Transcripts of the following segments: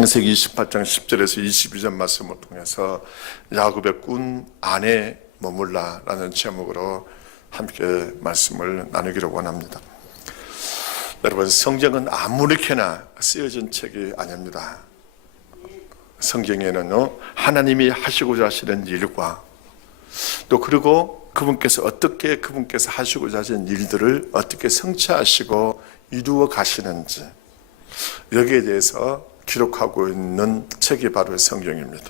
창세기 28장 10절에서 22절 말씀을 통해서 야곱의 꾼 안에 머물라라는 제목으로 함께 말씀을 나누기를 원합니다. 여러분, 성경은 아무렇게나 쓰여진 책이 아닙니다. 성경에는요, 하나님이 하시고자 하시는 일과 또 그리고 그분께서 하시고자 하시는 일들을 어떻게 성취하시고 이루어 가시는지, 여기에 대해서 기록하고 있는 책이 바로 성경입니다.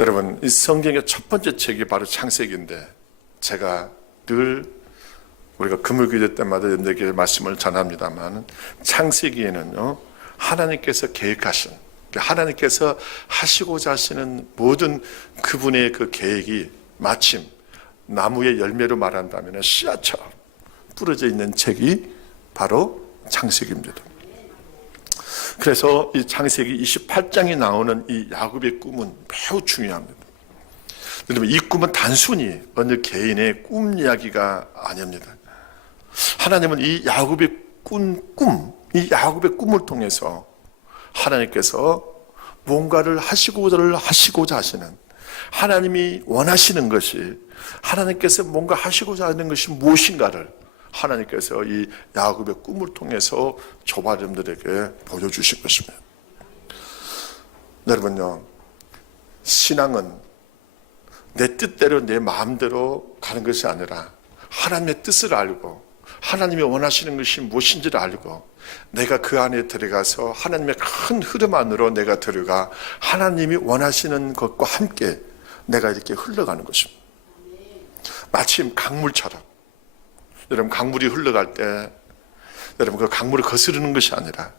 여러분, 이 성경의 첫 번째 책이 바로 창세기인데, 제가 늘 우리가 금요일기도 때마다 여러분들에게 말씀을 전합니다만, 창세기에는요, 하나님께서 계획하신, 하나님께서 하시고자 하시는 모든 그분의 그 계획이 마침 나무의 열매로 말한다면 씨앗처럼 뿌려져 있는 책이 바로 창세기입니다. 그래서 이 창세기 28장에 나오는 이 야곱의 꿈은 매우 중요합니다. 여러분, 이 꿈은 단순히 어느 개인의 꿈 이야기가 아닙니다. 하나님은 이 야곱의 이 야곱의 꿈을 통해서 하나님께서 뭔가를 하시고자 하시는, 하나님이 원하시는 것이, 하나님께서 뭔가 하시고자 하는 것이 무엇인가를 하나님께서 이 야곱의 꿈을 통해서 저와 여러분들에게 보여주신 것입니다. 여러분요, 신앙은 내 뜻대로 내 마음대로 가는 것이 아니라 하나님의 뜻을 알고 하나님이 원하시는 것이 무엇인지를 알고 내가 그 안에 들어가서 하나님의 큰 흐름 안으로 내가 들어가 하나님이 원하시는 것과 함께 내가 이렇게 흘러가는 것입니다. 마침 강물처럼, 여러분, 강물이 흘러갈 때 여러분 그 강물을 거스르는 것이 아니라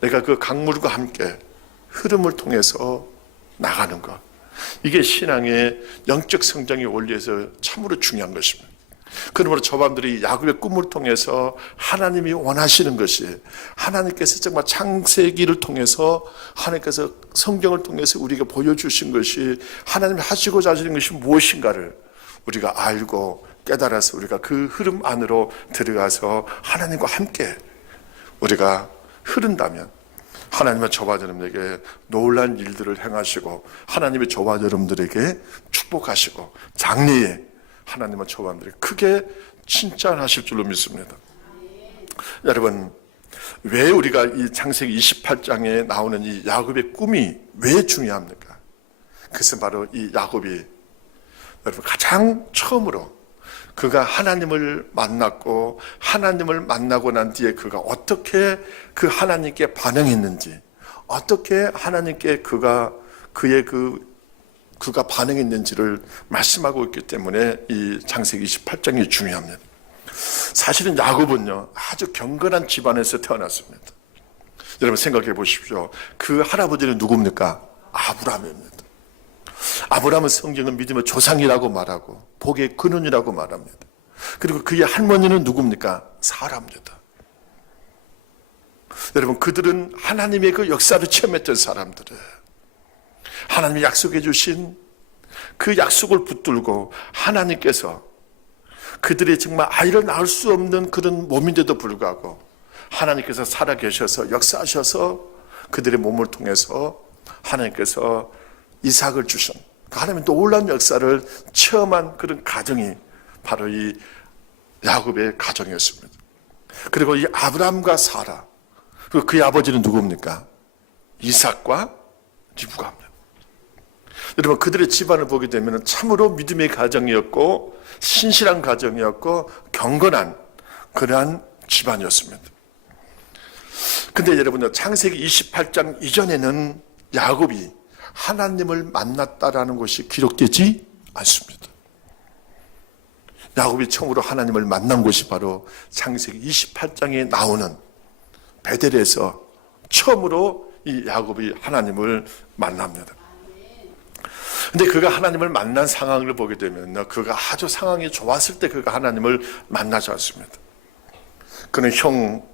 내가 그 강물과 함께 흐름을 통해서 나가는 것, 이게 신앙의 영적 성장의 원리에서 참으로 중요한 것입니다. 그러므로 저반들이 야곱의 꿈을 통해서 하나님이 원하시는 것이, 하나님께서 정말 창세기를 통해서, 하나님께서 성경을 통해서 우리에게 보여주신 것이, 하나님이 하시고자 하시는 것이 무엇인가를 우리가 알고 깨달아서 우리가 그 흐름 안으로 들어가서 하나님과 함께 우리가 흐른다면 하나님은 저와 여러분에게 놀라운 일들을 행하시고, 하나님이 저와 여러분들에게 축복하시고, 장래에 하나님은 저와 여러분들에게 크게 칭찬하실 줄로 믿습니다. 여러분, 왜 우리가 이 창세기 28장에 나오는 이 야곱의 꿈이 왜 중요합니까? 그것은 바로 이 야곱이 여러분 가장 처음으로 그가 하나님을 만났고, 하나님을 만나고 난 뒤에 그가 어떻게 그 하나님께 반응했는지, 어떻게 하나님께 그가 반응했는지를 말씀하고 있기 때문에 이 창세기 28장이 중요합니다. 사실은 야곱은요, 아주 경건한 집안에서 태어났습니다. 여러분 생각해 보십시오. 그 할아버지는 누굽니까? 아브라함입니다. 아브라함은 성경은 믿음의 조상이라고 말하고 복의 근원이라고 말합니다. 그리고 그의 할머니는 누굽니까? 사라입니다. 여러분, 그들은 하나님의 그 역사를 체험했던 사람들이에요. 하나님이 약속해 주신 그 약속을 붙들고 하나님께서 그들이 정말 아이를 낳을 수 없는 그런 몸인데도 불구하고 하나님께서 살아계셔서 역사하셔서 그들의 몸을 통해서 하나님께서 이삭을 주신, 하나님의 놀라운 역사를 체험한 그런 가정이 바로 이 야곱의 가정이었습니다. 그리고 이 아브라함과 사라, 그리고 그의 아버지는 누굽니까? 이삭과 리브가입니다. 여러분, 그들의 집안을 보게 되면 참으로 믿음의 가정이었고 신실한 가정이었고 경건한 그러한 집안이었습니다. 근데 여러분, 창세기 28장 이전에는 야곱이 하나님을 만났다라는 것이 기록되지 않습니다. 야곱이 처음으로 하나님을 만난 곳이 바로 창세기 28장에 나오는 베델에서 처음으로 이 야곱이 하나님을 만납니다. 근데 그가 하나님을 만난 상황을 보게 되면 그가 아주 상황이 좋았을 때 그가 하나님을 만나지 않습니다. 그는 형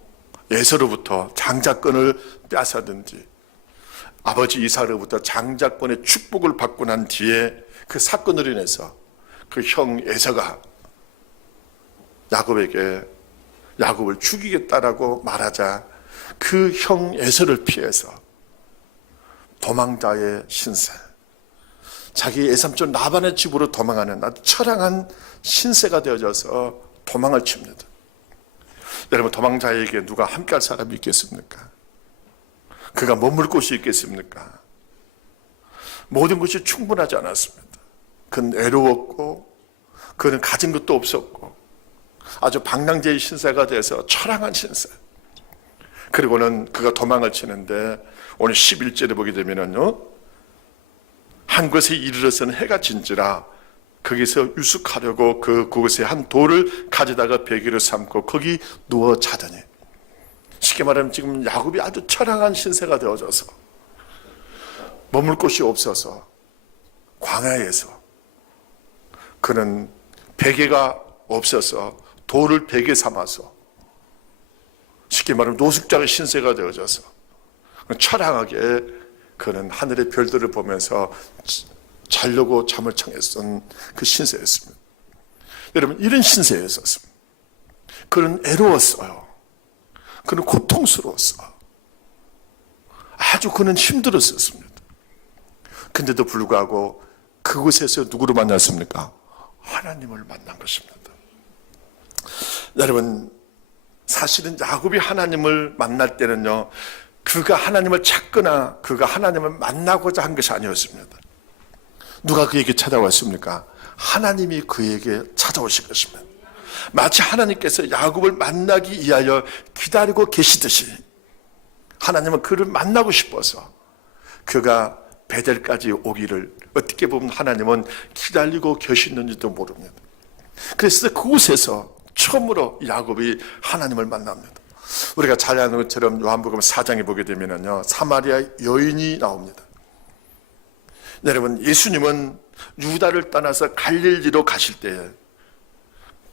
에서로부터 장자권을 빼앗았던 뒤 아버지 이삭으로부터 장자권의 축복을 받고 난 뒤에 그 사건으로 인해서 그 형 에서가 야곱에게 야곱을 죽이겠다라고 말하자 그 형 에서를 피해서 도망자의 신세, 자기 외삼촌 라반의 집으로 도망하는 아주 처량한 신세가 되어져서 도망을 칩니다. 여러분, 도망자에게 누가 함께할 사람이 있겠습니까? 그가 머물 곳이 있겠습니까? 모든 것이 충분하지 않았습니다. 그는 외로웠고, 그는 가진 것도 없었고, 아주 방랑제의 신세가 돼서 처량한 신세. 그리고는 그가 도망을 치는데, 오늘 11절에 보게 되면은요, 한 곳에 이르러서는 해가 진지라 거기서 유숙하려고 그곳에 한 돌을 가져다가 베개로 삼고 거기 누워 자더니, 쉽게 말하면 지금 야곱이 아주 처량한 신세가 되어져서 머물 곳이 없어서 광야에서 그는 베개가 없어서 돌을 베개 삼아서, 쉽게 말하면 노숙자의 신세가 되어져서 처량하게 그는 하늘의 별들을 보면서 자려고 잠을 청했던 그 신세였습니다. 여러분, 이런 신세에 있었습니다. 그는 애로웠어요. 그는 고통스러웠어요. 아주 그는 힘들었었습니다. 근데도 불구하고 그곳에서 누구를 만났습니까? 하나님을 만난 것입니다. 여러분, 사실은 야곱이 하나님을 만날 때는요, 그가 하나님을 찾거나 그가 하나님을 만나고자 한 것이 아니었습니다. 누가 그에게 찾아왔습니까? 하나님이 그에게 찾아오신 것입니다. 마치 하나님께서 야곱을 만나기 위하여 기다리고 계시듯이 하나님은 그를 만나고 싶어서 그가 베델까지 오기를 어떻게 보면 하나님은 기다리고 계시는지도 모릅니다. 그래서 그곳에서 처음으로 야곱이 하나님을 만납니다. 우리가 잘 아는 것처럼 요한복음 4장에 보게 되면요, 사마리아 여인이 나옵니다. 여러분, 예수님은 유다를 떠나서 갈릴리로 가실 때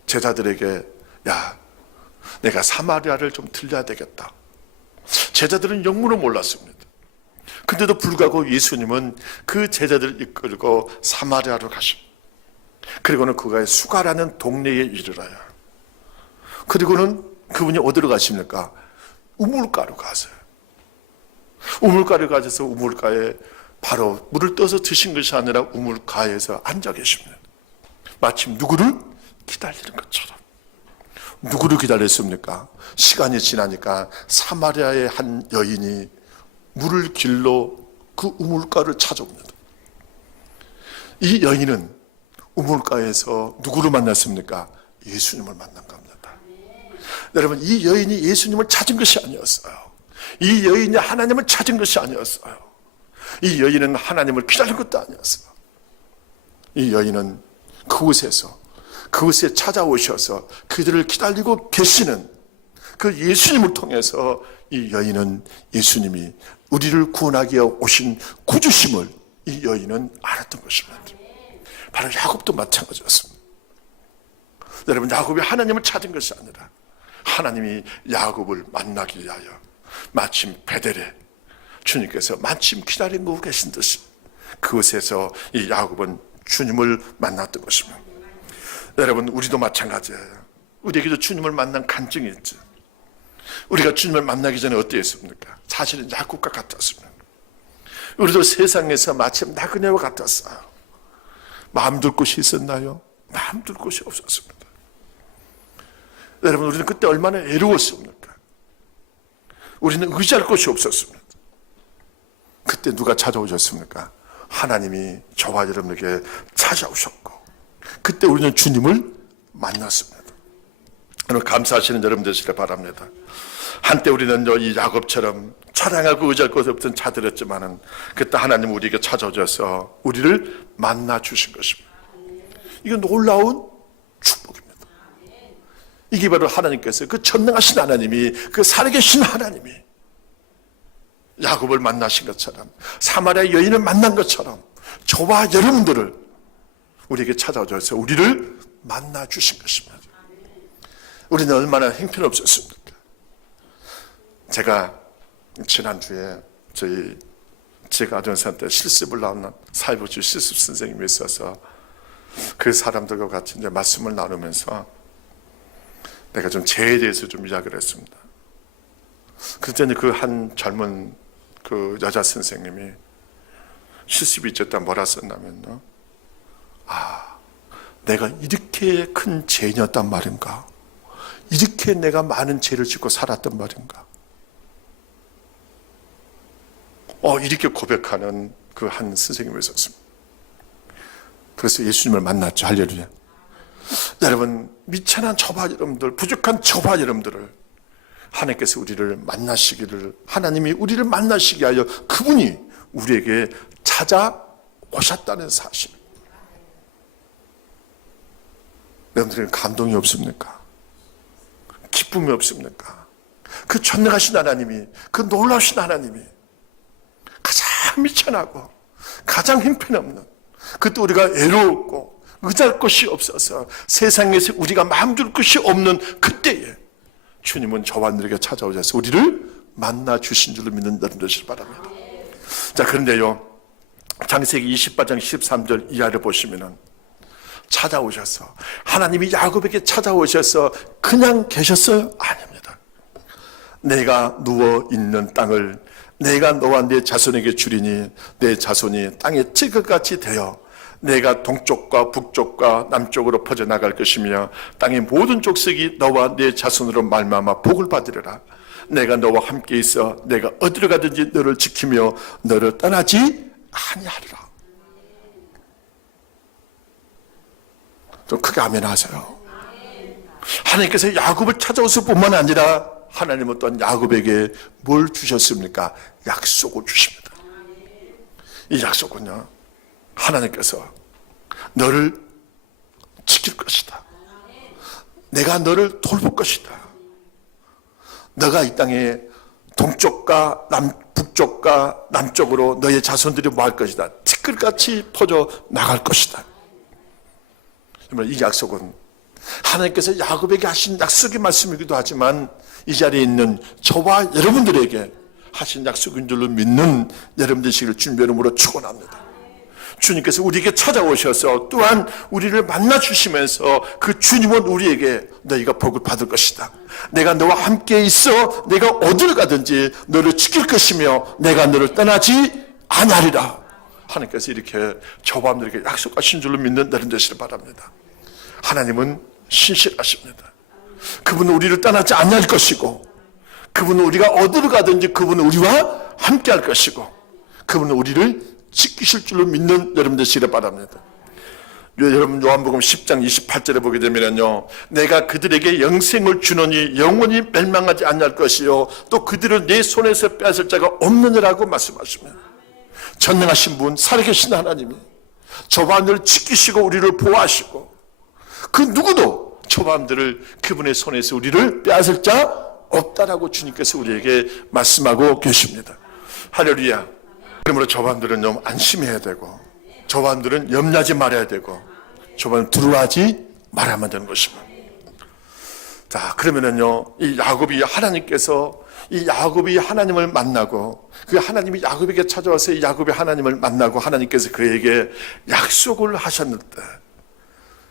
제자들에게, 야, 내가 사마리아를 좀 들려야 되겠다. 제자들은 영문을 몰랐습니다. 근데도 불구하고 예수님은 그 제자들을 이끌고 사마리아로 가십니다. 그리고는 그가의 수가라는 동네에 이르러요. 그리고는 그분이 어디로 가십니까? 우물가로 가세요. 우물가로 가셔서 우물가에 바로 물을 떠서 드신 것이 아니라 우물가에서 앉아 계십니다. 마침 누구를 기다리는 것처럼. 누구를 기다렸습니까? 시간이 지나니까 사마리아의 한 여인이 물을 길러 그 우물가를 찾아옵니다. 이 여인은 우물가에서 누구를 만났습니까? 예수님을 만난 겁니다. 여러분, 이 여인이 예수님을 찾은 것이 아니었어요. 이 여인이 하나님을 찾은 것이 아니었어요. 이 여인은 하나님을 기다린 것도 아니었어요. 이 여인은 그곳에 찾아오셔서 그들을 기다리고 계시는 그 예수님을 통해서 이 여인은 예수님이 우리를 구원하기 위해 오신 구주심을 이 여인은 알았던 것입니다. 바로 야곱도 마찬가지였습니다. 여러분, 야곱이 하나님을 찾은 것이 아니라 하나님이 야곱을 만나기 위하여 마침 베델에 주님께서 마침 기다리고 계신 듯이 그곳에서 이 야곱은 주님을 만났던 것입니다. 여러분, 우리도 마찬가지예요. 우리에게도 주님을 만난 간증이 있죠. 우리가 주님을 만나기 전에 어땠습니까? 사실은 야곱과 같았습니다. 우리도 세상에서 마침 나그네와 같았어요. 마음 둘 곳이 있었나요? 마음 둘 곳이 없었습니다. 여러분, 우리는 그때 얼마나 애로웠습니까? 우리는 의지할 곳이 없었습니다. 그때 누가 찾아오셨습니까? 하나님이 저와 여러분에게 찾아오셨고, 그때 우리는 주님을 만났습니다. 오늘 감사하시는 여러분 되시길 바랍니다. 한때 우리는 이 야곱처럼 처량하고 의지할 곳 없던 자들이었지만은 그때 하나님 우리에게 찾아오셔서 우리를 만나 주신 것입니다. 이건 놀라운 축복입니다. 이게 바로 하나님께서, 그 전능하신 하나님이, 그 살아계신 하나님이 야곱을 만나신 것처럼, 사마리아 여인을 만난 것처럼 저와 여러분들을 우리에게 찾아오셔서 우리를 만나 주신 것입니다. 우리는 얼마나 형편없었습니까? 제가 지난주에 제가 아동선 때 실습을 나오는 사회복지 실습 선생님이 있어서 그 사람들과 같이 이제 말씀을 나누면서 내가 좀 죄에 대해서 좀 이야기를 했습니다. 그랬더니 그 한 젊은 그 여자 선생님이 실습이 있었다 뭐라 썼냐면요. 내가 이렇게 큰 죄인이었단 말인가? 이렇게 내가 많은 죄를 짓고 살았단 말인가? 이렇게 고백하는 그 한 선생님이 있었습니다. 그래서 예수님을 만났죠. 할렐루야. 여러분, 미천한 저바 여러분들, 부족한 저바 여러분들을 하나님께서 우리를 만나시기를, 하나님이 우리를 만나시게 하여 그분이 우리에게 찾아오셨다는 사실. 여러분들은 감동이 없습니까? 기쁨이 없습니까? 그 전능하신 하나님이, 그 놀라우신 하나님이 가장 미천하고 가장 형편없는, 그때 우리가 애로웠고 의지할 것이 없어서 세상에서 우리가 마음 둘 것이 없는 그때에 주님은 저와 너에게 찾아오셔서 우리를 만나 주신 줄로 믿는 여러분 되시길 바랍니다. 자, 그런데요, 창세기 28장 13절 이하를 보시면은 찾아오셔서, 하나님이 야곱에게 찾아오셔서 그냥 계셨어요? 아닙니다. 내가 누워 있는 땅을 내가 너와 내 자손에게 주리니 내 자손이 땅의 찌꺼같이 되어 내가 동쪽과 북쪽과 남쪽으로 퍼져나갈 것이며 땅의 모든 족속이 너와 내 자손으로 말미암아 복을 받으리라. 내가 너와 함께 있어 내가 어디로 가든지 너를 지키며 너를 떠나지 아니하리라. 좀 크게 아멘 하세요. 하나님께서 야곱을 찾아오실 뿐만 아니라 하나님은 또한 야곱에게 뭘 주셨습니까? 약속을 주십니다. 이 약속은요, 하나님께서 너를 지킬 것이다. 내가 너를 돌볼 것이다. 너가 이 땅에 동쪽과 북쪽과 남쪽으로 너의 자손들이 모일 것이다. 티끌같이 퍼져 나갈 것이다. 이 약속은 하나님께서 야곱에게 하신 약속의 말씀이기도 하지만 이 자리에 있는 저와 여러분들에게 하신 약속인 줄로 믿는 여러분 되시기를 주님의 이름으로 축원합니다. 주님께서 우리에게 찾아오셔서 또한 우리를 만나주시면서 그 주님은 우리에게 너희가 복을 받을 것이다. 내가 너와 함께 있어 내가 어디를 가든지 너를 지킬 것이며 내가 너를 떠나지 아니하리라. 하나님께서 이렇게 저와 여러분들에게 약속하신 줄로 믿는 여러분 되시길 바랍니다. 하나님은 신실하십니다. 그분은 우리를 떠나지 않을 것이고, 그분은 우리가 어디로 가든지 그분은 우리와 함께 할 것이고, 그분은 우리를 지키실 줄로 믿는 여러분 되시기를 바랍니다. 여러분 요한복음 10장 28절에 보게 되면요, 내가 그들에게 영생을 주노니 영원히 멸망하지 않을 것이요 또 그들을 내 손에서 빼앗을 자가 없느니라고 말씀하십니다. 전능하신 분, 살아계신 하나님이 저와 너를 지키시고 우리를 보호하시고 그 누구도 저 마음들을 그분의 손에서 우리를 빼앗을 자 없다라고 주님께서 우리에게 말씀하고 계십니다. 할렐루야. 그러므로 저 마음들은 좀 안심해야 되고, 저 마음들은 염려하지 말아야 되고, 저 마음 두려워하지 말아야만 되는 것입니다. 자, 그러면은요, 이 야곱이 하나님을 만나고, 그 하나님이 야곱에게 찾아와서 이 야곱이 하나님을 만나고 하나님께서 그에게 약속을 하셨는데,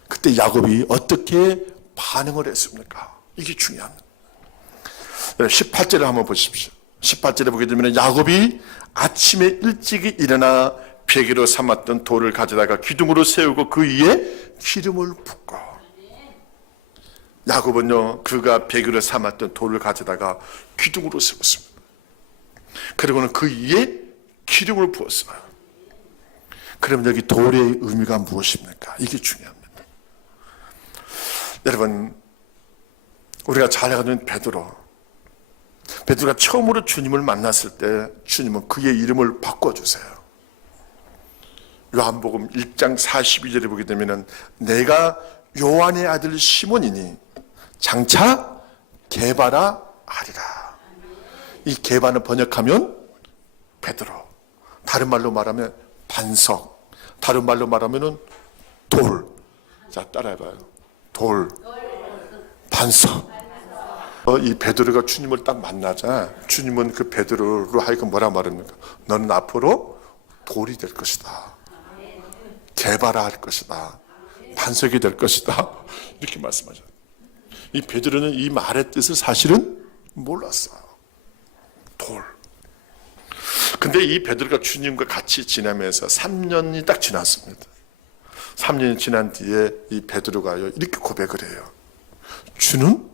그때 야곱이 어떻게 반응을 했습니까? 이게 중요합니다. 18절을 한번 보십시오. 18절에 보게 되면 야곱이 아침에 일찍이 일어나 베개로 삼았던 돌을 가져다가 기둥으로 세우고 그 위에 기름을 붓고, 야곱은요, 그가 베개로 삼았던 돌을 가져다가 기둥으로 세웠습니다. 그리고는 그 위에 기름을 부었어요. 그럼 여기 돌의 의미가 무엇입니까? 이게 중요합니다. 여러분, 우리가 잘 아는 베드로가 처음으로 주님을 만났을 때 주님은 그의 이름을 바꿔주세요. 요한복음 1장 42절에 보게 되면 내가 요한의 아들 시몬이니 장차 게바라 하리라. 이 게바는 번역하면 베드로, 다른 말로 말하면 반석, 다른 말로 말하면 돌. 자, 따라해봐요. 돌, 반석. 이 베드로가 주님을 딱 만나자 주님은 그 베드로로 하여금 뭐라 말합니까? 너는 앞으로 돌이 될 것이다. 게바라 할 것이다. 반석이 될 것이다. 이렇게 말씀하셨어요. 이 베드로는 이 말의 뜻을 사실은 몰랐어요. 돌. 근데 이 베드로가 주님과 같이 지내면서 3년이 딱 지났습니다. 3년이 지난 뒤에 이 베드로가요 이렇게 고백을 해요. 주는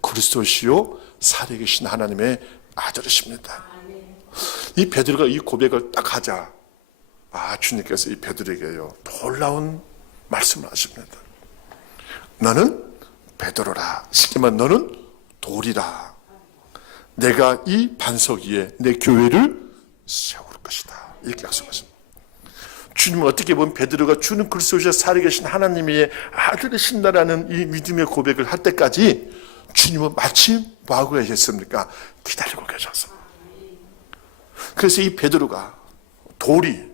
그리스도시요 살아계신 하나님의 아들이십니다. 이 베드로가 이 고백을 딱 하자, 주님께서 이 베드로에게요 놀라운 말씀을 하십니다. 너는 베드로라. 쉽게 말하면 너는 돌이라. 내가 이 반석 위에 내 교회를 세울 것이다. 이렇게 약속하십니다. 주님은 어떻게 보면 베드로가 주는 그리스도시에 살아계신 하나님의 아들이신다라는 이 믿음의 고백을 할 때까지 주님은 마치 뭐하고 계셨습니까? 기다리고 계셨습니다. 그래서 이 베드로가 돌이,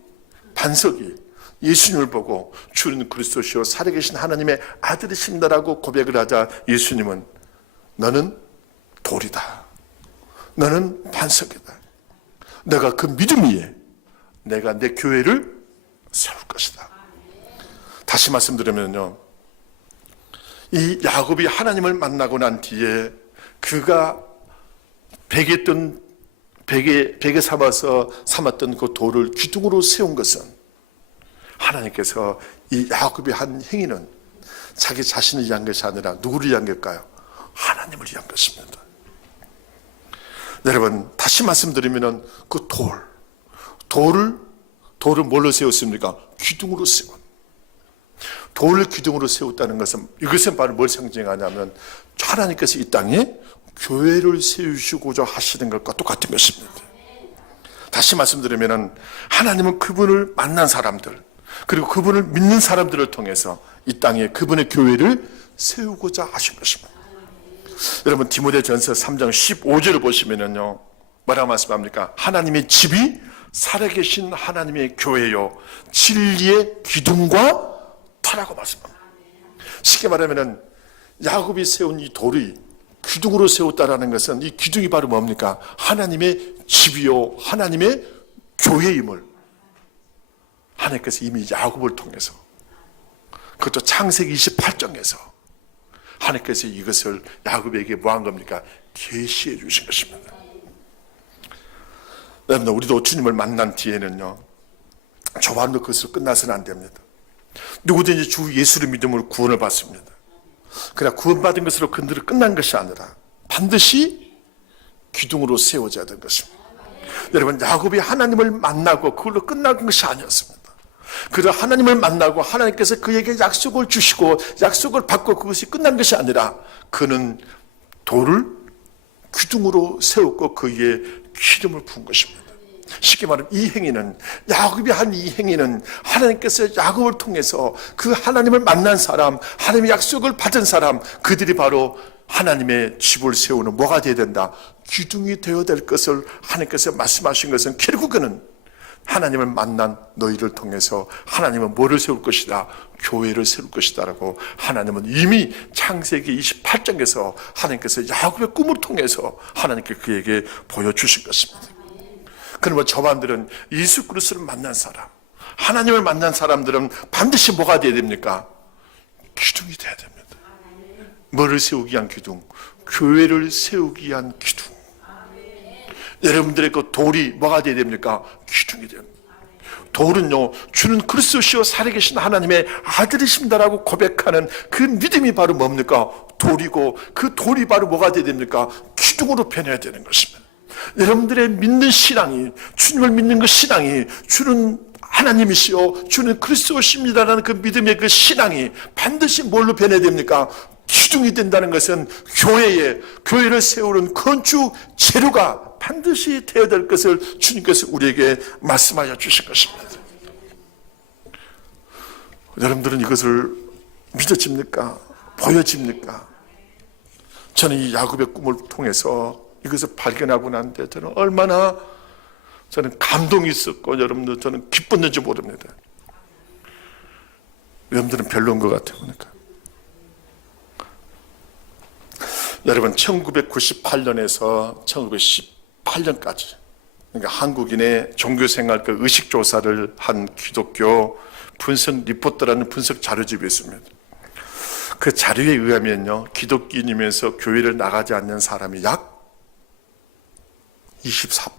반석이 예수님을 보고 주는 그리스도시요 살아계신 하나님의 아들이신다라고 고백을 하자 예수님은 너는 돌이다. 너는 반석이다. 내가 그 믿음 위에 내가 내 교회를 세울 것이다. 다시 말씀드리면요, 이 야곱이 하나님을 만나고 난 뒤에 그가 베개 삼았던 그 돌을 기둥으로 세운 것은 하나님께서 이 야곱이 한 행위는 자기 자신을 위한 것이 아니라 누구를 위한 걸까요? 하나님을 위한 것입니다. 여러분, 다시 말씀드리면 그 돌을 뭘로 세웠습니까? 기둥으로 세운. 돌을 기둥으로 세웠다는 것은 이것은 바로 뭘 상징하냐면 하나님께서 이 땅에 교회를 세우시고자 하시는 것과 똑같은 것입니다. 다시 말씀드리면 하나님은 그분을 만난 사람들 그리고 그분을 믿는 사람들을 통해서 이 땅에 그분의 교회를 세우고자 하신 것입니다. 여러분, 디모데전서 3장 15절을 보시면요 뭐라고 말씀합니까? 하나님의 집이 살아계신 하나님의 교회요 진리의 기둥과 터라고 말씀합니다. 쉽게 말하면 야곱이 세운 이 돌이 기둥으로 세웠다라는 것은 이 기둥이 바로 뭡니까? 하나님의 집이요 하나님의 교회임을 하나님께서 이미 야곱을 통해서, 그것도 창세기 28장에서 하나님께서 이것을 야곱에게 뭐한 겁니까? 계시해 주신 것입니다. 여러분, 우리도 주님을 만난 뒤에는요 저만도 그것으로 끝나서는 안 됩니다. 누구든지 주 예수를 믿음으로 구원을 받습니다. 그러나 구원받은 것으로 그들은 끝난 것이 아니라 반드시 기둥으로 세워져야 되는 것입니다. 여러분, 야곱이 하나님을 만나고 그걸로 끝난 것이 아니었습니다. 그를 하나님을 만나고 하나님께서 그에게 약속을 주시고 약속을 받고 그것이 끝난 것이 아니라 그는 돌을 기둥으로 세웠고 그 위에 기름을 부은 것입니다. 쉽게 말하면 이 행위는, 야곱이 한 이 행위는 하나님께서 야곱을 통해서 그 하나님을 만난 사람, 하나님의 약속을 받은 사람, 그들이 바로 하나님의 집을 세우는 뭐가 되어야 된다? 기둥이 되어야 될 것을 하나님께서 말씀하신 것은 결국에는 하나님을 만난 너희를 통해서 하나님은 뭐를 세울 것이다? 교회를 세울 것이다 라고 하나님은 이미 창세기 28장에서 하나님께서 야곱의 꿈을 통해서 하나님께 그에게 보여주신 것입니다. 그러면 저반들은 예수 그리스도를 만난 사람, 하나님을 만난 사람들은 반드시 뭐가 되어야 됩니까? 기둥이 되어야 됩니다. 뭐를 세우기 위한 기둥? 교회를 세우기 위한 기둥. 여러분들의 그 돌이 뭐가 되어야 됩니까? 기둥이 됩니다. 돌은요, 주는 그리스도시요 살아계신 하나님의 아들이십니다라고 고백하는 그 믿음이 바로 뭡니까? 돌이고, 그 돌이 바로 뭐가 되어야 됩니까? 기둥으로 변해야 되는 것입니다. 여러분들의 믿는 신앙이, 주님을 믿는 그 신앙이 주는 하나님이시요 주는 그리스도십니다라는 그 믿음의 그 신앙이 반드시 뭘로 변해야 됩니까? 기둥이 된다는 것은 교회를 세우는 건축 재료가 반드시 되어야 될 것을 주님께서 우리에게 말씀하여 주신 것입니다. 여러분들은 이것을 믿어집니까? 보여집니까? 저는 이 야곱의 꿈을 통해서 이것을 발견하고 난 뒤에 저는 얼마나 감동이 있었고 여러분들 저는 기뻤는지 모릅니다. 여러분들은 별로인 것 같아요. 그러니까. 여러분, 1998년에서 1918년까지 그러니까 한국인의 종교생활 그 의식조사를 한 기독교 분석 리포트라는 분석 자료집이 있습니다. 그 자료에 의하면요, 기독교인이면서 교회를 나가지 않는 사람이 약 24%.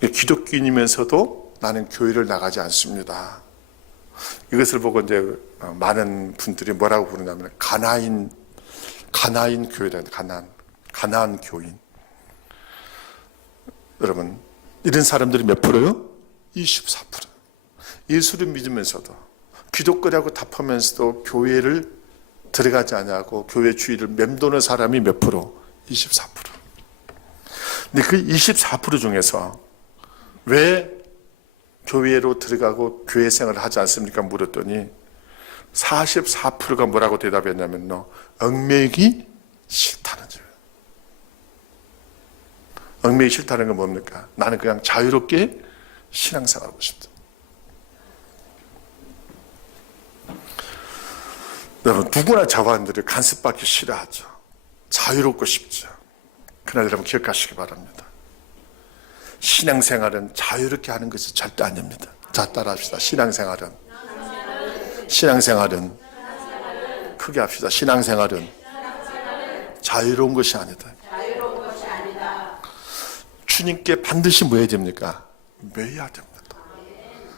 기독교인이면서도 나는 교회를 나가지 않습니다. 이것을 보고 이제 많은 분들이 뭐라고 부르냐면 가나인 교회다. 가나안 교인. 여러분, 이런 사람들이 몇 프로요? 24%. 예수를 믿으면서도 기독교라고 답하면서도 교회를 들어가지 않냐고 교회 주의를 맴도는 사람이 몇 프로? 24%. 근데 그 24% 중에서 왜 교회로 들어가고 교회 생활을 하지 않습니까? 물었더니 44%가 뭐라고 대답했냐면요. 얽매이기 싫다는 거예요. 얽매이기 싫다는 건 뭡니까? 나는 그냥 자유롭게 신앙생활하고 싶다. 여러분, 누구나 자관들을 간섭받기 싫어하죠. 자유롭고 싶죠. 그러나 여러분 기억하시기 바랍니다. 신앙생활은 자유롭게 하는 것이 절대 아닙니다. 자, 따라합시다. 신앙생활은 크게 합시다. 신앙생활은 자유로운 것이 아니다. 주님께 반드시 뭐 해야 됩니까? 매여야 됩니다.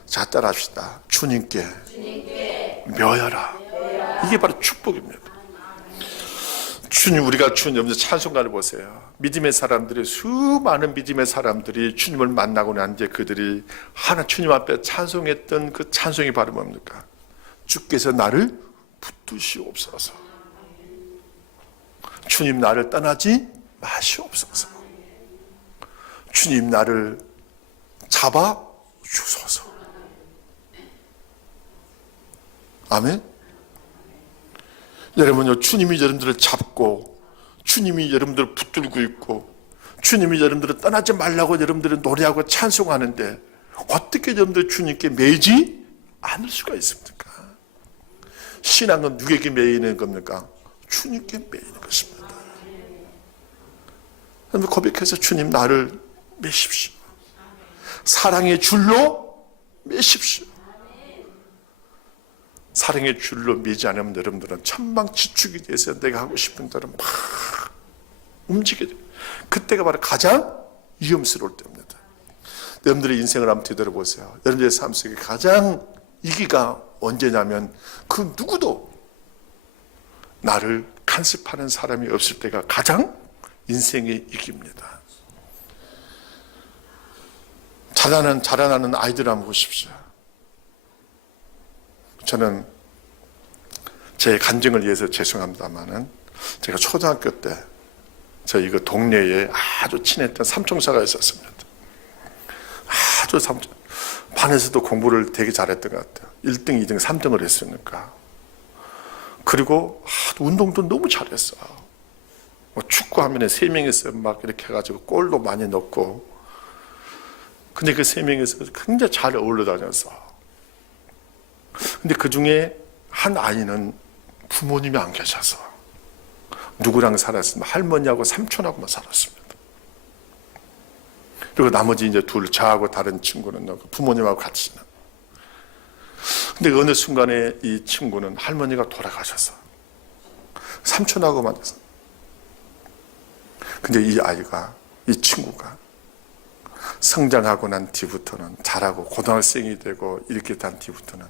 자, 따라합시다. 주님께 매여라. 이게 바로 축복입니다. 주님, 우리가 주님 찬송가를 보세요. 믿음의 사람들이, 수많은 믿음의 사람들이 주님을 만나고 난 뒤에 그들이 하나 주님 앞에 찬송했던 그 찬송이 바로 뭡니까? 주께서 나를 붙드시옵소서. 주님, 나를 떠나지 마시옵소서. 주님, 나를 잡아 주소서. 아멘. 여러분요, 주님이 여러분들을 잡고 주님이 여러분들을 붙들고 있고 주님이 여러분들을 떠나지 말라고 여러분들을 노래하고 찬송하는데 어떻게 여러분들 주님께 매이지 않을 수가 있습니까? 신앙은 누구에게 매이는 겁니까? 주님께 매이는 것입니다. 그럼 고백해서 주님, 나를 매십시오. 사랑의 줄로 매십시오. 사랑의 줄로 매지 않으면 여러분들은 천방지축이 돼서 내가 하고 싶은 대로 막 움직여야 돼요. 그때가 바로 가장 위험스러울 때입니다. 여러분들의 인생을 한번 되돌아보세요. 여러분들의 삶 속에 가장 위기가 언제냐면 그 누구도 나를 간섭하는 사람이 없을 때가 가장 인생의 위기입니다. 자라나는 아이들 한번 보십시오. 저는 제 간증을 위해서 죄송합니다만은 제가 초등학교 때 저희 그 동네에 아주 친했던 삼총사가 있었습니다. 아주 반에서도 공부를 되게 잘했던 것 같아요. 1등, 2등, 3등을 했으니까. 그리고 운동도 너무 잘했어. 뭐 축구하면 3명이서 막 이렇게 해가지고 골도 많이 넣고. 근데 그 3명이서 굉장히 잘 어울려 다녔어. 근데 그 중에 한 아이는 부모님이 안 계셔서 누구랑 살았으면 할머니하고 삼촌하고만 살았습니다. 그리고 나머지 이제 둘, 저하고 다른 친구는 부모님하고 같이 지내. 근데 어느 순간에 이 친구는 할머니가 돌아가셔서 삼촌하고만 있어. 근데 이 친구가 성장하고 난 뒤부터는 잘하고 고등학생이 되고 이렇게 된 뒤부터는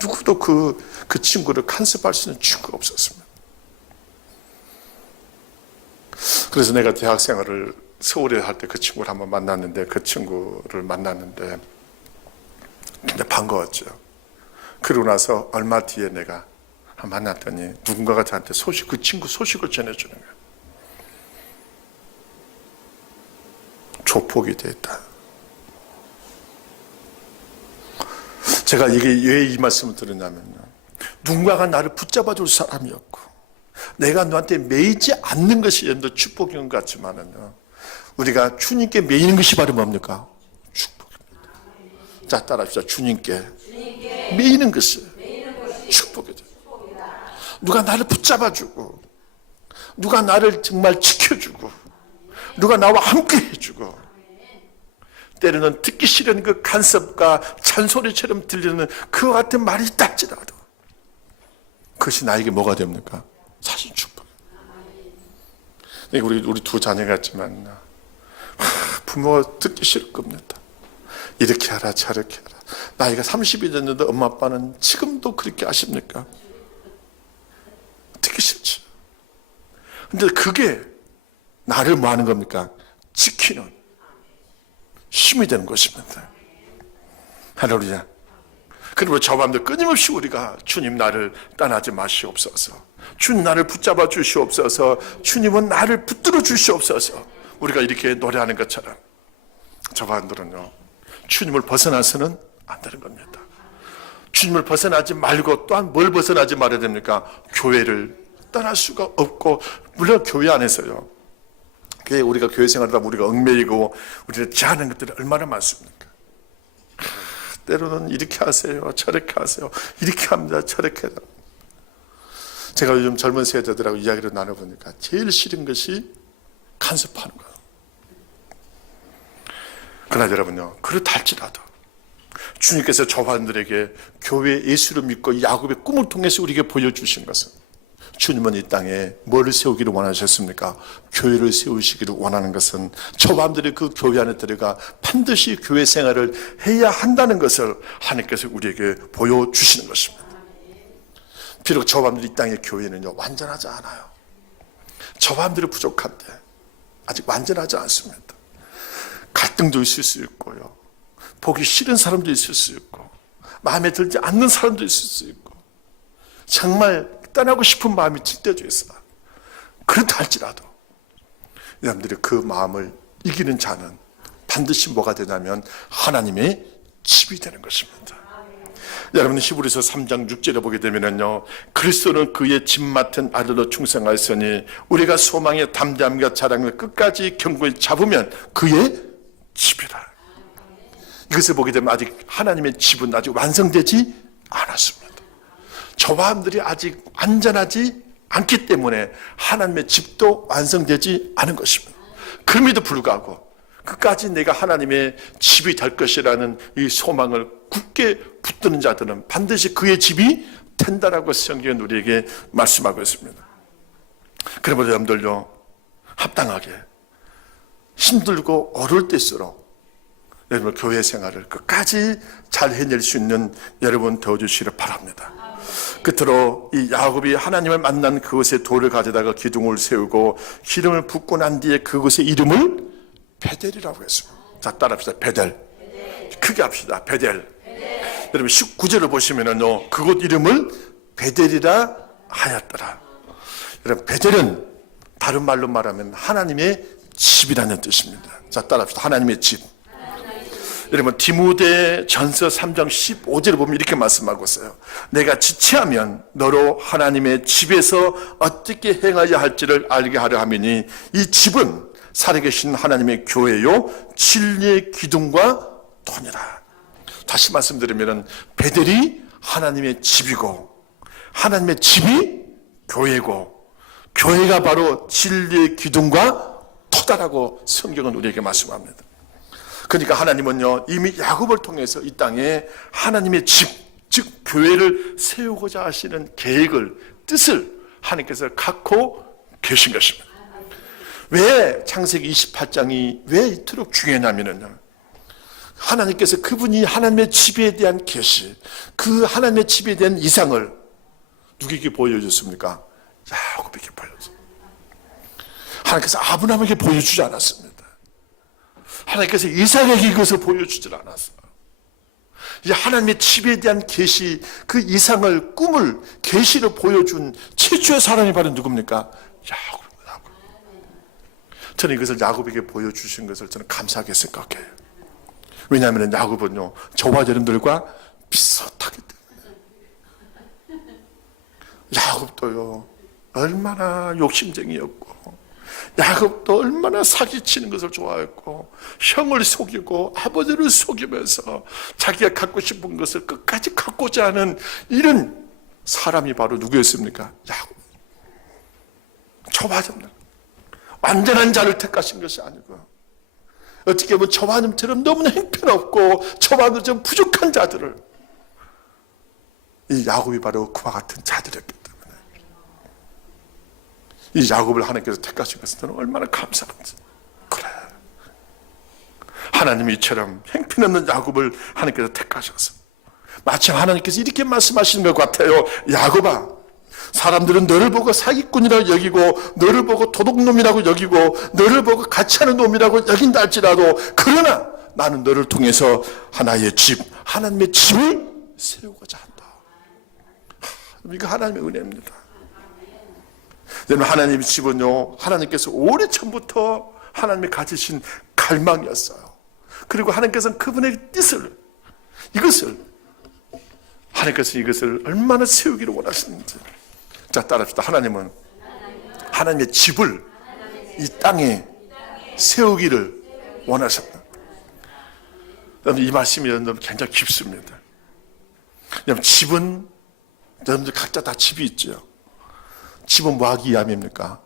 누구도 그 친구를 간섭할 수 있는 친구가 없었습니다. 그래서 내가 대학생활을 서울에 할 때 그 친구를 한번 만났는데 굉장히 반가웠죠. 그러고 나서 얼마 뒤에 내가 만났더니 누군가가 저한테 그 친구 소식을 전해주는 거예요. 조폭이 됐다. 제가 이게 왜 이 말씀을 드렸냐면요. 누군가가 나를 붙잡아 줄 사람이 없고 내가 너한테 매이지 않는 것이 여러분들 축복인 것 같지만은요. 우리가 주님께 매이는 것이 바로 뭡니까? 축복입니다. 자, 따라합시다. 주님께 매이는 것이 축복이죠. 누가 나를 붙잡아 주고 누가 나를 정말 지켜주고 누가 나와 함께 해주고 때로는 듣기 싫은 그 간섭과 잔소리처럼 들리는 그와 같은 말이 있다 할지라도 그것이 나에게 뭐가 됩니까? 사실 축복. 우리 두 자녀가 있지만 부모가 듣기 싫을 겁니다. 이렇게 하라 저렇게 하라. 나이가 30이 됐는데 엄마 아빠는 지금도 그렇게 하십니까? 듣기 싫죠. 근데 그게 나를 뭐 하는 겁니까? 지키는 힘이 되는 것입니다. 할렐루야. 그리고 저 밤도 끊임없이 우리가 주님 나를 떠나지 마시옵소서, 주님 나를 붙잡아 주시옵소서, 주님은 나를 붙들어 주시옵소서, 우리가 이렇게 노래하는 것처럼 저 밤들은요 주님을 벗어나서는 안 되는 겁니다. 주님을 벗어나지 말고 또한 뭘 벗어나지 말아야 됩니까? 교회를 떠날 수가 없고, 물론 교회 안에서요, 우리가 교회 생활하다 우리가 얽매이고 우리가 제하는 것들이 얼마나 많습니까? 때로는 이렇게 하세요, 저렇게 하세요, 이렇게 합니다, 저렇게 합니다. 제가 요즘 젊은 세대들하고 이야기를 나눠보니까 제일 싫은 것이 간섭하는 거예요. 그러나 여러분요, 그렇다 할지라도 주님께서 저반들에게 교회 예수를 믿고 야곱의 꿈을 통해서 우리에게 보여주신 것은, 주님은 이 땅에 뭐를 세우기를 원하셨습니까? 교회를 세우시기를 원하는 것은 저반들이 그 교회 안에 들어가 반드시 교회 생활을 해야 한다는 것을 하나님께서 우리에게 보여주시는 것입니다. 비록 저반들이 이 땅의 교회는요 완전하지 않아요. 저반들이 부족한데 아직 완전하지 않습니다. 갈등도 있을 수 있고요, 보기 싫은 사람도 있을 수 있고, 마음에 들지 않는 사람도 있을 수 있고, 정말 떠나고 싶은 마음이 들 때도 있어요. 그렇다 할지라도 여러분들이 그 마음을 이기는 자는 반드시 뭐가 되냐면 하나님의 집이 되는 것입니다. 여러분 히브리서 3장 6절에 보게 되면요, 그리스도는 그의 집 맡은 아들로 충성하였으니 우리가 소망의 담대함과 자랑을 끝까지 견고히 잡으면 그의 집이라. 이것을 보게 되면 아직 하나님의 집은 아직 완성되지 않았습니다. 저마음들이 아직 완전하지 않기 때문에 하나님의 집도 완성되지 않은 것입니다. 그럼에도 불구하고 끝까지 내가 하나님의 집이 될 것이라는 이 소망을 굳게 붙드는 자들은 반드시 그의 집이 된다라고 성경은 우리에게 말씀하고 있습니다. 그러므로 여러분들요, 합당하게 힘들고 어려울 때일수록 여러분 교회 생활을 끝까지 잘 해낼 수 있는 여러분 되어주시기를 바랍니다. 끝으로 이 야곱이 하나님을 만난 그곳에 돌을 가져다가 기둥을 세우고 기름을 붓고 난 뒤에 그곳의 이름을 베델이라고 했습니다. 자, 따라합시다. 베델. 크게 합시다. 베델. 여러분 19절을 보시면은요, 그곳 이름을 베델이라 하였더라. 여러분 베델은 다른 말로 말하면 하나님의 집이라는 뜻입니다. 자, 따라합시다. 하나님의 집. 여러분 디모데 전서 3장 15절을 보면 이렇게 말씀하고 있어요. 내가 지체하면 너로 하나님의 집에서 어떻게 행하여 할지를 알게 하려 함이니 이 집은 살아계신 하나님의 교회요 진리의 기둥과 토니라. 다시 말씀드리면 베델이 하나님의 집이고 하나님의 집이 교회고 교회가 바로 진리의 기둥과 토다라고 성경은 우리에게 말씀합니다. 그러니까 하나님은요 이미 야곱을 통해서 이 땅에 하나님의 집, 즉 교회를 세우고자 하시는 계획을, 뜻을 하나님께서 갖고 계신 것입니다. 왜 창세기 28장이 왜 이토록 중요하냐면요, 하나님께서 그분이 하나님의 집에 대한 계시, 그 하나님의 집에 대한 이상을 누구에게 보여줬습니까? 야곱에게 보여줬어요. 하나님께서 아브라함에게 보여주지 않았습니다. 하나님께서 이삭에게 이것을 보여주질 않았어요. 이 하나님의 집에 대한 계시, 그 이상을, 꿈을, 계시를 보여준 최초의 사람이 바로 누굽니까? 야곱. 저는 이것을 야곱에게 보여주신 것을 저는 감사하게 생각해요. 왜냐하면 야곱은요 저와 여러분들과 비슷하기 때문에. 야곱도요 얼마나 욕심쟁이였고, 야곱도 얼마나 사기치는 것을 좋아했고, 형을 속이고 아버지를 속이면서 자기가 갖고 싶은 것을 끝까지 갖고자 하는 이런 사람이 바로 누구였습니까? 야곱. 저와 여러분들 완전한 자를 택하신 것이 아니고, 어떻게 보면 저와 여러분처럼 너무나 형편없고 저와 여러분처럼 부족한 자들을, 이 야곱이 바로 그와 같은 자들이었기 때문에 이 야곱을 하나님께서 택하신 것은 저는 얼마나 감사한지. 그래, 하나님이 이처럼 형편없는 야곱을 하나님께서 택하셔서 마침 하나님께서 이렇게 말씀하시는 것 같아요. 야곱아, 사람들은 너를 보고 사기꾼이라고 여기고 너를 보고 도둑놈이라고 여기고 너를 보고 같이하는 놈이라고 여긴다 할지라도 그러나 나는 너를 통해서 하나의 집, 하나님의 집을 세우고자 한다. 이거 하나님의 은혜입니다. 여러분, 하나님의 집은요, 하나님께서 오래전부터 하나님이 가지신 갈망이었어요. 그리고 하나님께서는 그분의 뜻을, 이것을 하나님께서 이것을 얼마나 세우기를 원하시는지. 자, 따라합시다. 하나님은 하나님의 집을 이 땅에 세우기를 원하셨다. 여러분, 이 말씀이 여러분 굉장히 깊습니다. 여러분, 집은 여러분들 각자 다 집이 있죠. 집은 뭐 하기 위함입니까?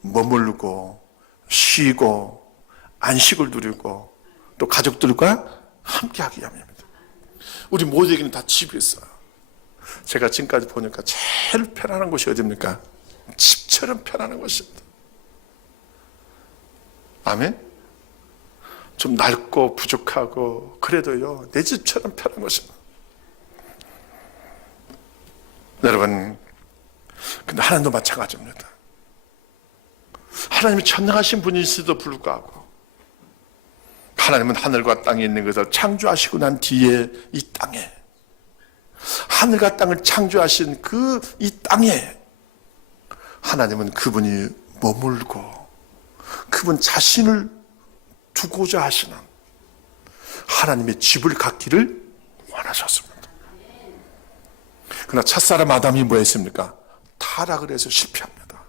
머물고 쉬고 안식을 누리고 또 가족들과 함께 하기 위함입니다. 우리 모두에게는 다 집이 있어요. 제가 지금까지 보니까 제일 편안한 곳이 어디입니까? 집처럼 편안한 곳입니다. 아멘? 좀 낡고 부족하고 그래도요, 내 집처럼 편한 곳입니다. 여러분, 근데 하나님도 마찬가지입니다. 하나님이 전능하신 분이시도 불구하고 하나님은 하늘과 땅에 있는 것을 창조하시고 난 뒤에 이 땅에, 하늘과 땅을 창조하신 그 이 땅에 하나님은 그분이 머물고 그분 자신을 두고자 하시는 하나님의 집을 갖기를 원하셨습니다. 그러나 첫사람 아담이 뭐 했습니까? 타락을 해서 실패합니다.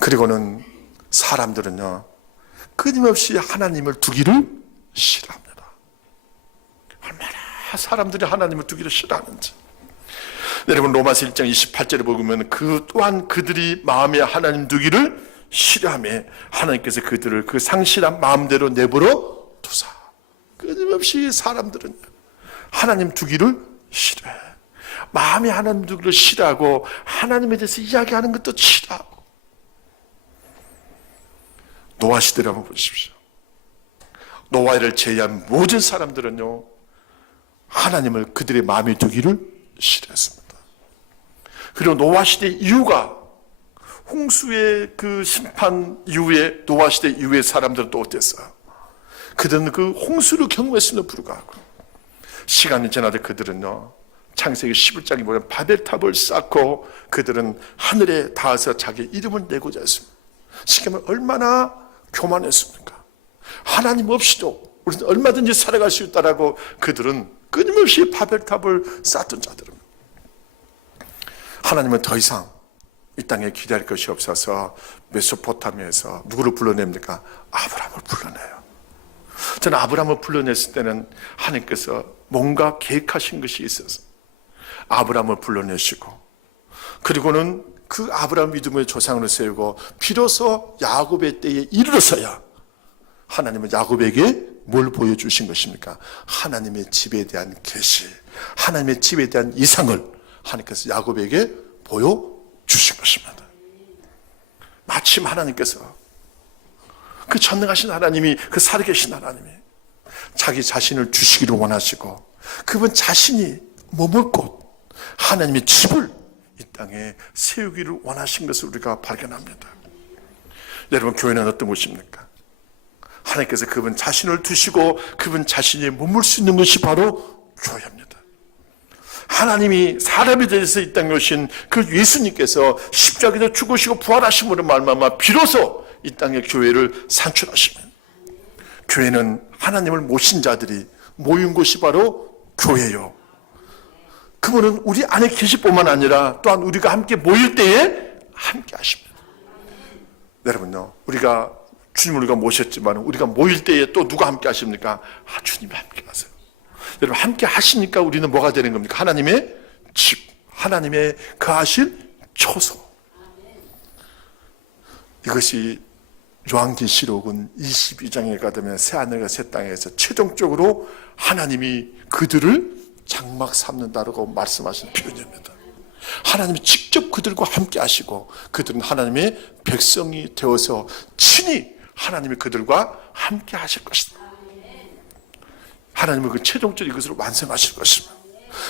그리고는 사람들은요, 끊임없이 하나님을 두기를 싫어합니다. 얼마나 사람들이 하나님을 두기를 싫어하는지. 여러분, 로마서 1장 28절에 보면 그 또한 그들이 마음에 하나님 두기를 싫어하며 하나님께서 그들을 그 상실한 마음대로 내버려 두사. 끊임없이 사람들은 하나님 두기를 싫어해. 마음에 하나님 두기를 싫어하고 하나님에 대해서 이야기하는 것도 싫어하고. 노아 시대를 한번 보십시오. 노아를 제외한 모든 사람들은요, 하나님을 그들의 마음에 두기를 싫어했습니다. 그리고 노아 시대 이후가, 홍수의 그 심판 이후에, 노아 시대 이후의 사람들은 또 어땠어요? 그들은 그 홍수를 경험했음에도 불구하고 시간이 지나도 그들은요, 창세기 11장에 보면 바벨탑을 쌓고 그들은 하늘에 닿아서 자기 이름을 내고자 했습니다. 시간은 얼마나 교만했습니까? 하나님 없이도 우리는 얼마든지 살아갈 수 있다라고 그들은 끊임없이 바벨탑을 쌓던 자들입니다. 하나님은 더 이상 이 땅에 기다릴 것이 없어서 메소포타미아에서 누구를 불러냅니까? 아브라함을 불러내요. 저는 아브라함을 불러냈을 때는 하나님께서 뭔가 계획하신 것이 있어서 아브라함을 불러내시고, 그리고는 그 아브라함 믿음의 조상으로 세우고 비로소 야곱의 때에 이르러서야 하나님은 야곱에게 뭘 보여주신 것입니까? 하나님의 집에 대한 계시, 하나님의 집에 대한 이상을 하나님께서 야곱에게 보여주신 것입니다. 마침 하나님께서, 그 전능하신 하나님이, 그 살아계신 하나님이 자기 자신을 주시기를 원하시고 그분 자신이 머물 곳, 하나님의 집을 이 땅에 세우기를 원하신 것을 우리가 발견합니다. 여러분, 교회는 어떤 곳입니까? 하나님께서 그분 자신을 두시고 그분 자신이 머물 수 있는 것이 바로 교회입니다. 하나님이 사람이 되어서 이 땅에 오신 그 예수님께서 십자가에서 죽으시고 부활하심으로 말미암아 비로소 이 땅의 교회를 산출하시면, 교회는 하나님을 모신 자들이 모인 곳이 바로 교회요. 그분은 우리 안에 계실 뿐만 아니라 또한 우리가 함께 모일 때에 함께 하십니다. 여러분요, 우리가 주님을 우리가 모셨지만 우리가 모일 때에 또 누가 함께 하십니까? 주님이 함께 하세요. 여러분, 함께 하시니까 우리는 뭐가 되는 겁니까? 하나님의 집, 하나님의 거하실 초소. 이것이 요한계시록은 22장에 가되면 새하늘과 새 땅에서 최종적으로 하나님이 그들을 장막 삼는다라고 말씀하신 표현입니다. 하나님이 직접 그들과 함께 하시고 그들은 하나님의 백성이 되어서 친히 하나님이 그들과 함께 하실 것이다. 하나님은 그 최종적인 것으로 완성하실 것입니다.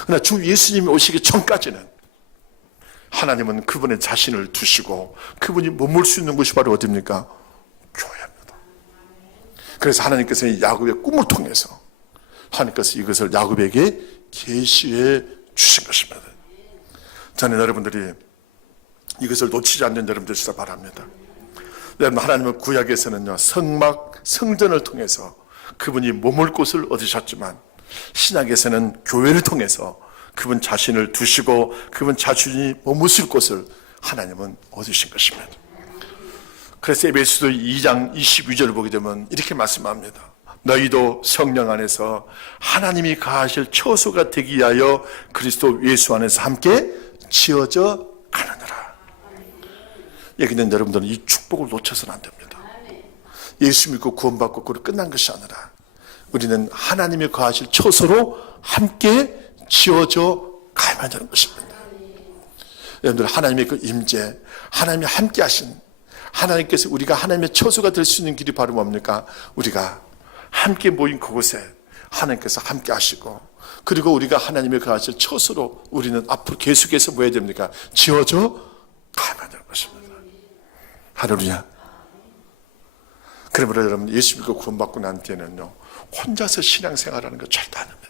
그러나 주 예수님이 오시기 전까지는 하나님은 그분의 자신을 두시고 그분이 머물 수 있는 곳이 바로 어디입니까? 교회입니다. 그래서 하나님께서는 야곱의 꿈을 통해서 하나님께서 이것을 야곱에게 계시해 주신 것입니다. 저는 여러분들이 이것을 놓치지 않는 여러분들 되시라 바랍니다. 여러분, 하나님은 구약에서는요, 성막, 성전을 통해서 그분이 머물 곳을 얻으셨지만 신약에서는 교회를 통해서 그분 자신을 두시고 그분 자신이 머무실 곳을 하나님은 얻으신 것입니다. 그래서 에베소서 2장 22절을 보게 되면 이렇게 말씀합니다. 너희도 성령 안에서 하나님이 가하실 처소가 되기 위하여 그리스도 예수 안에서 함께 지어져 가느니라. 여기는 여러분들은 이 축복을 놓쳐서는 안 됩니다. 예수 믿고 구원받고 그로 끝난 것이 아니라 우리는 하나님이 거하실 처소로 함께 지어져 가야만 하는 것입니다. 여러분들, 하나님의 그 임재, 하나님이 함께 하신, 하나님께서 우리가 하나님의 처소가 될 수 있는 길이 바로 뭡니까? 우리가 함께 모인 그곳에 하나님께서 함께 하시고, 그리고 우리가 하나님의 거하실 처소로 우리는 앞으로 계속해서 뭐 해야 됩니까? 지어져 가야만 하는 것입니다. 할렐루야. 그러므로 여러분, 예수 믿고 구원받고 난 뒤에는요, 혼자서 신앙생활하는 거 절대 안 합니다.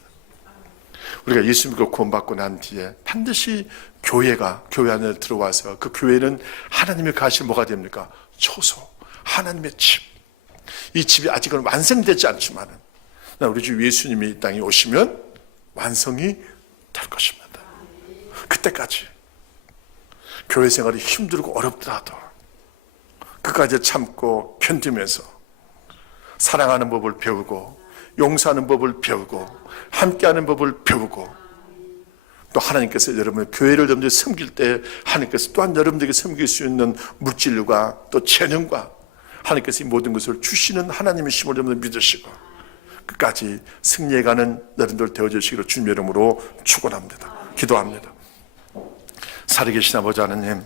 우리가 예수 믿고 구원받고 난 뒤에 반드시 교회 안에 들어와서 그 교회는 하나님의 가실 뭐가 됩니까? 처소, 하나님의 집. 이 집이 아직은 완성되지 않지만은 우리 주 예수님이 이 땅에 오시면 완성이 될 것입니다. 그때까지 교회 생활이 힘들고 어렵더라도 그까지 참고 견디면서 사랑하는 법을 배우고 용서하는 법을 배우고 함께하는 법을 배우고, 또 하나님께서 여러분의 교회를 여러분들이 섬길 때 하나님께서 또한 여러분들에게 섬길 수 있는 물질과 또 재능과 하나님께서 이 모든 것을 주시는 하나님이심을 여러분들 믿으시고 끝까지 승리해가는 여러분들 되어주시기를 주님의 이름으로 축원합니다. 기도합니다. 살아계신 아버지 하나님,